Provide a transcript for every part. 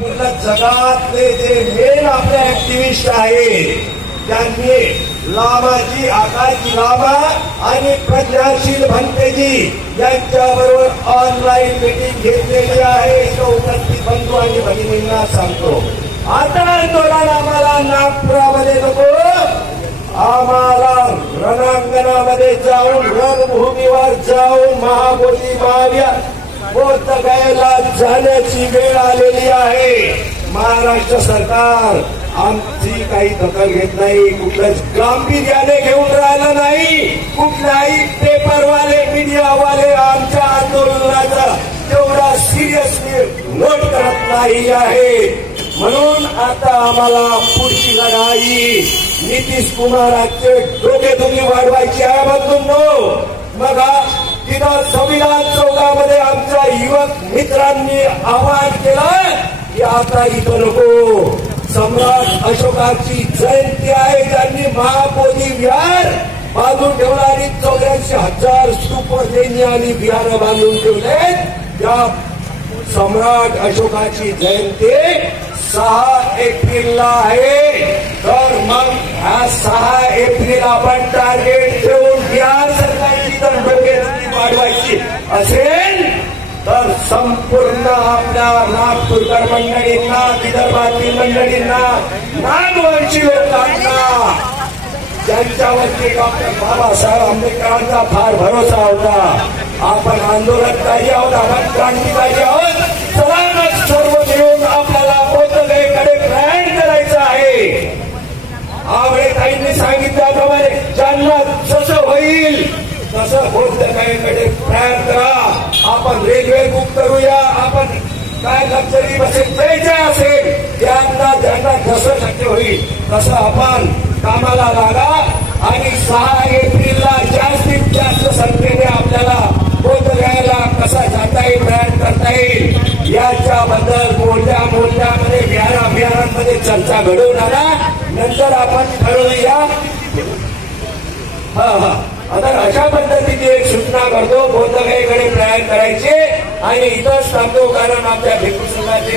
पूर्ण जगातले जे मेन आपले ऍक्टिव्हिस्ट आहेत त्यांनी लामाजी, आकाशजी लामा आणि प्रज्ञाशील भंतेजी यांच्याबरोबर ऑनलाईन मीटिंग घेतलेली आहे. तो उपस्थित बंधू आणि भगिनींना सांगतो, आता आंदोलन आम्हाला नागपुरामध्ये नको, आम्हाला रणांगणामध्ये जाऊन रणभूमीवर जाऊन महाबोधी बोधगयेला जाण्याची वेळ आलेली आहे. महाराष्ट्र सरकार आमची काही दखल घेत नाही, कुठलंच गांभीर्याने घेऊन राहिलं नाही. कुठल्याही पेपरवाले, मीडियावाले आमच्या आंदोलनाचा तेवढा सिरियसली नोट करत नाही आहे. म्हणून आता आम्हाला पुढची लढाई नितीश कुमारांचे डोकेदुखी वाढवायची आहे. बंधूंनो, मग तिथं संविधान चौकामध्ये आमच्या युवक मित्रांनी आवाहन केलं की आता इथं नको, सम्राट अशोकाची जयंती आहे, त्यांनी महाबोधी विहार बांधून ठेवलं आणि 84,000 स्तूप लेणी आणि विहार बांधून ठेवले. त्या सम्राट अशोकाची जयंती 6 एप्रिलला आहे. तर मग हा 6 एप्रिल आपण टार्गेट ठेवून बिहार सरकारची जर डोकेदुखी वाढवायची असेल तर संपूर्ण आपल्या नागपूरकर मंडळींना, विदर्भातील मंडळींना, नागवंशी लोकांना ज्यांच्यावरती डॉक्टर बाबासाहेब आंबेडकरांचा फार भरोसा होता, आपण आंदोलनकारी आहोत, आपण क्रांतिकारी आहोत. चला मग सर्व मिळून आपल्याला बोधगयेकडे प्रयाण करायचं आहे. आंबेडकरांनी सांगितल्याप्रमाणे ज्यांना जसं होईल तसं बोधगयेकडे प्रयाण करा. आपण रेल्वे बुक करूया, आपण काय लक्झरी बसेस जायचं असेल त्यांना जसं शक्य होईल तसं आपण कामाला लागा आणि 6 एप्रिलला जास्तीत जास्त संख्येने आपल्याला बोधगयेला कसा जाता येईल, प्रयाण करता येईल याच्याबद्दल मोर्चामध्ये विहारांमध्ये चर्चा घडवून आणा. नंतर आपण ठरवूया. आता अशा पद्धतीची एक सूचना करतो, बोधगयेकडे प्रयाण करायचे आणि इथंच थांबतो, कारण आमच्या भिक्खू संघाचे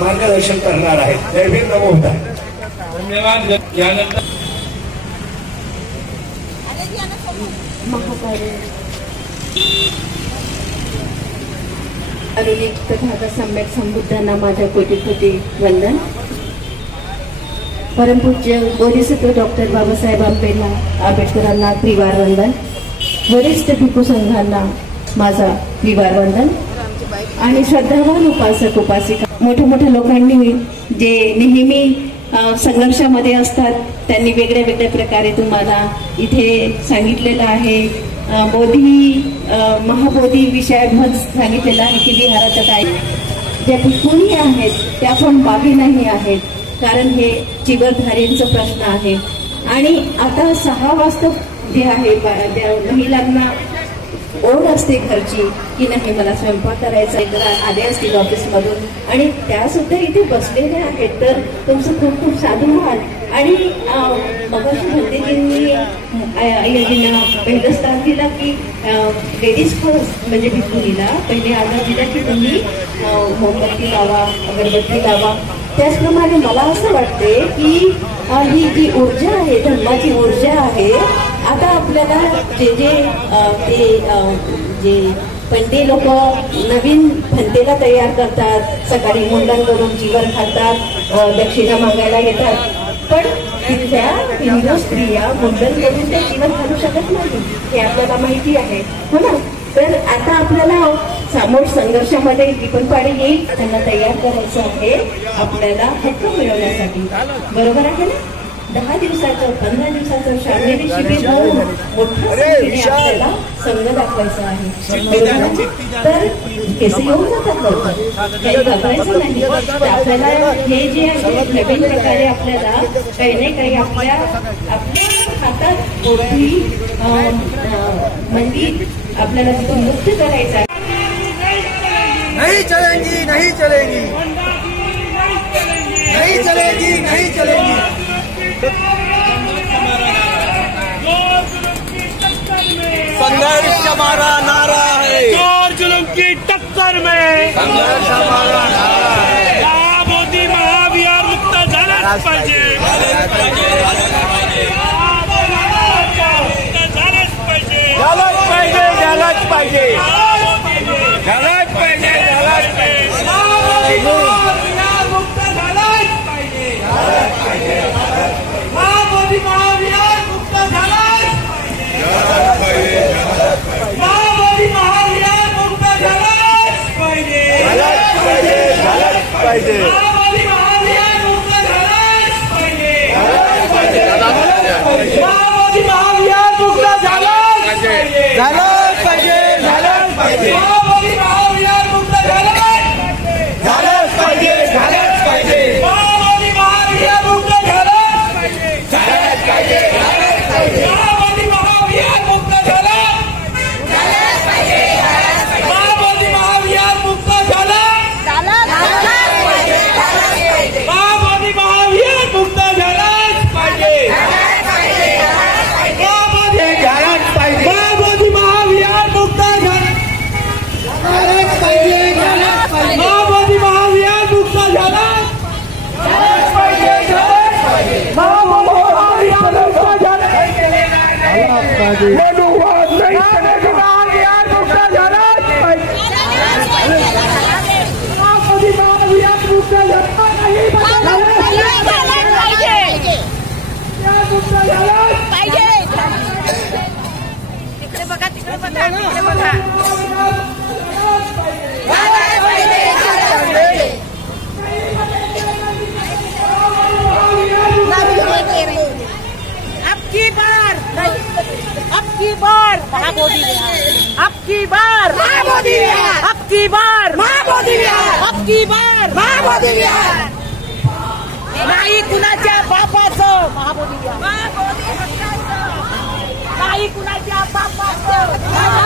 मार्गदर्शन करणार आहेत. जय भीम, नमो बुद्धाय. धन्यवाद. यानंतर आधुनिक तथागत सम्यक संबुद्धांना माझ्या कोटी कोटी वंदन. परमपूज्य बोधिसत्व डॉक्टर बाबासाहेब आंबेडकरांना त्रिवार वंदन. वरिष्ठ भिक्खू संघांना माझा त्रिवार वंदन. आणि श्रद्धावान उपासक उपासिका, मोठ्या मोठ्या लोकांनी जे नेहमी संघर्षामध्ये असतात त्यांनी वेगळ्या वेगळ्या प्रकारे तुम्हाला इथे सांगितलेलं आहे. महाबोधी विषयात सांगितलेलं आहे की बिहाराचं काय, ज्या भिक्खुणी आहेत त्या पण बाबी नाही आहेत, कारण हे जीवनधारींचा प्रश्न आहे. आणि आता 6 वाजता जे आहे महिलांना ओढ असते घरची की नाही मला स्वयंपाक करायचा, आले असतील ऑफिसमधून आणि त्या सुद्धा इथे बसलेले आहेत. तर तुमचं खूप खूप साधुवाद. आणि मगाशी भंतेजींनी पहिलं स्थान दिलं की लेडीज फर्स्ट, म्हणजे भिक्खुनीला पहिले आधार दिला की तुम्ही मोमबत्ती लावा, अगरबत्ती लावा. त्याचप्रमाणे मला असं वाटते की ही जी ऊर्जा आहे, धर्माची ऊर्जा आहे, आता आपल्याला जे पंडे लोक नवीन भंतेला तयार करतात, सकाळी मुंडन जीवन खातात, दक्षिणा मागायला येतात, पण तिथल्या हिंदू स्त्रिया मुंडन करून ते जीवन घालू शकत नाही, हे आपल्याला माहिती आहे, हो ना. तर आता आपल्याला सामोर संघर्षामध्ये टिपणपाडी येईल, त्यांना तयार करायचं आहे आपल्याला हक्क मिळवण्यासाठी, बरोबर आहे ना. 10 दिवसाचं 15 दिवसाचं शारीरिक शिबिर होऊन मोठ्या संख्येने आपल्याला संघ दाखवायचा आहे. तर केस येऊन जातात लवकर, काही घाबरायचं नाही. आपल्याला हे जे आहे नवीन प्रकारे आपल्याला काही नाही काही आपल्या हातात मोठी मंदी आपल्याला तिथून मुक्त करायचं आहे. नहीं चलेंगी, नहीं चलेंगी, नहीं चलेंगी, नहीं चलेंगी. संघर्ष हमारा नारा है, जोर जुल्म की टक्कर में संघर्ष हमारा पाहिजे महाबोधी महाविहार मुक्त झालाच पाहिजे. महाबोधी महाविहार मुक्त झालाच पाहिजे. झालाच पाहिजे. झालाच पाहिजे. महाबोधी महाविहार मुक्त झालाच झालंच पाहिजे झालंच पाहिजे महाबोधी महाविहार मुक्त झालाच पाहिजे. झालंच पाहिजे झालंच पाहिजे महाबोधी महाविहार मुक्त झालाच पाहिजे. महाबोधी महाविहार मुक्त झालाच महाबोधी महाविहार मुक्त झालाच पाहिजे. झालंच पाहिजे महाबोधी महाविहार मुक्त झालाच पाहिजे. महाबोधी महाविहार मुक्त झालाच पाहिजे. महाबोधी महाविहार मुक्त झालाच पाहिजे. मनुवाद नाही महाबोधी महाविहार मुक्त झालाच पाहिजे. महाबोधी महाविहार मुक्त झालाच नाही मुक्त झालाच तिकडे बघा तिकडे बघा तिकडे बघा अब की बार महाबोधी विहार अब की बार महाबोधी विहार अब की बार महाबोधी विहार अब की बार महाबोधी विहार नाही कुणाच्या बापाचं महाबोधी विहार नाही कुणाच्या बापाचं